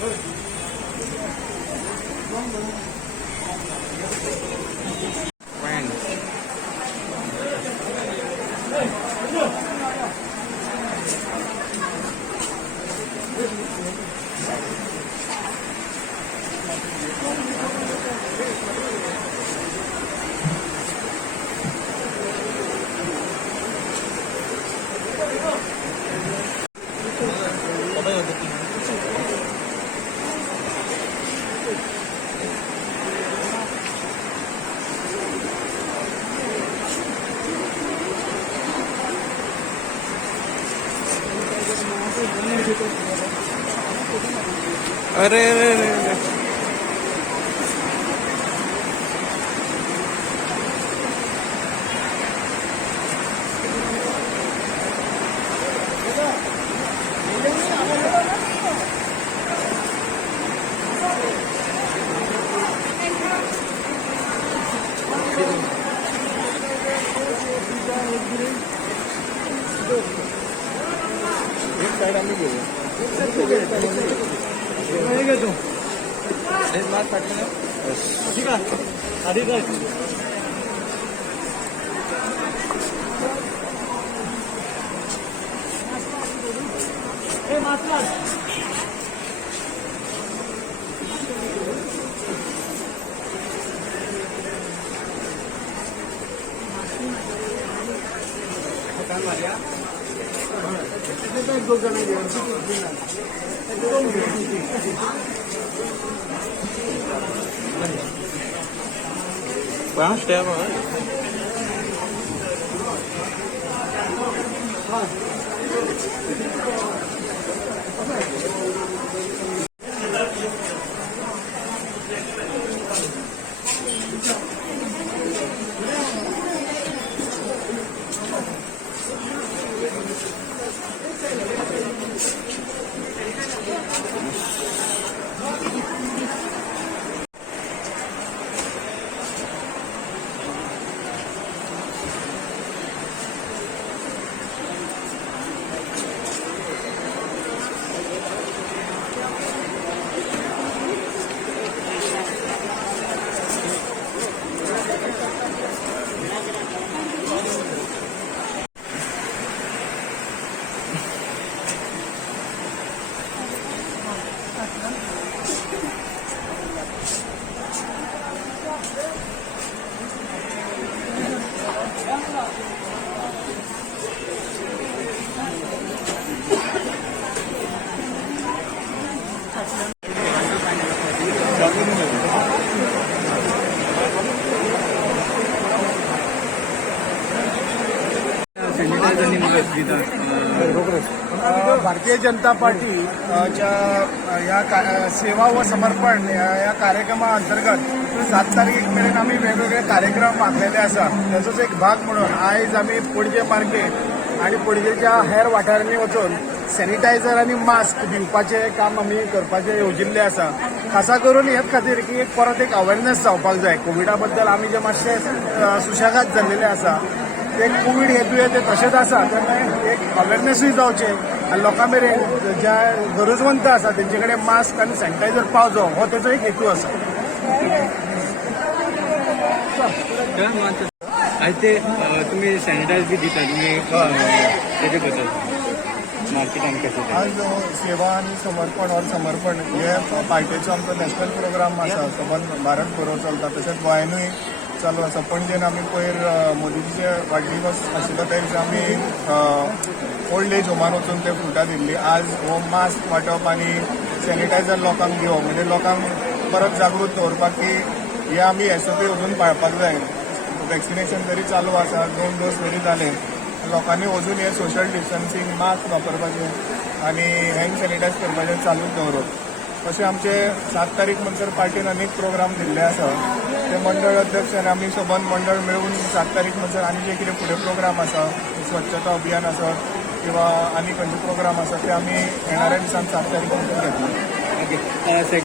अरे अरे अरे अरे एक साइड आम्ही घेऊ ठीक आहे आधी काय Vamos, Stefan. Bharatiya Janata party या सेवा व समर्पण या कार्यक्रमाअंतर्गत 7 तारखेपर्यंत आम्ही वेगवेगळे कार्यक्रम आखलेले आसा. त्याचोच एक भाग म्हणून आयज आम्ही पणजे मार्केट आणि पणजेच्या हेर वाठारांनी वचून सॅनिटायझर आणि मास्क दिवपाचे काम आम्ही करपाचे येवजिल्ले आसा. खासा करून हेच खातीर की परत एक अवेरनेस जावपाक जाय. कोविडा बद्दल आम्ही जे मातशे सुशेगाद जाल्लेले आसा ते कोविड हे दुयेंत ते तशेंच आसा तेन्ना एक अवेरनेसूय जावचे आनी लोकां मेरेन ज्या गरजवंत आसा तेंचे कडेन मास्क आनी सॅनिटायझर पावचो हो तेजो एक हेतू आसा. ते तुम्ही सॅनिटायझर बी दिता तुम्ही त्याचे बद्दल मार्केटान कशें आज सेवा आणि समर्पण और समर्पण हे पार्टीचो आमचो नॅशनल प्रोग्राम आसा. सबंद भारत बरो चलता तशेंच गोंयानूय चालू आसा. पणजेन आमी पयर मोदीजीचे वाडदिवस आशिल्लो त्या दिसा आमी ओल्ड एज होमान वचून ते फ्रुटां दिल्ली. आज हो मास्क वांटप आनी सॅनिटायझर लोकांक दिवप म्हणजे लोकांक परत जागृत दवरपाक की हे आमी एसओपी अजून पाळपाक जाय. वॅक्सिनेशन जरी चालू आसा 2 डोस जरी जाले लोकांनी अजून हे सोशल डिस्टन्सिंग मास्क वापरपाचें आनी हँड सॅनिटायज करपाचें चालूच दवरप. तशें आमचे 7 तारीख म्हणसर पार्टीन अनेक प्रोग्राम दिल्ले आसा. ते मंडळ अध्यक्ष आनी आमी सबंद मंडळ मेळून 7 तारीख म्हणसर आनी जे कितें फुडें प्रोग्राम आसा स्वच्छता अभियान आसत किंवा आनी खंयचे प्रोग्राम आसा ते आमी येणाऱ्या दिसान 7 तारीख म्हणसर घेतले.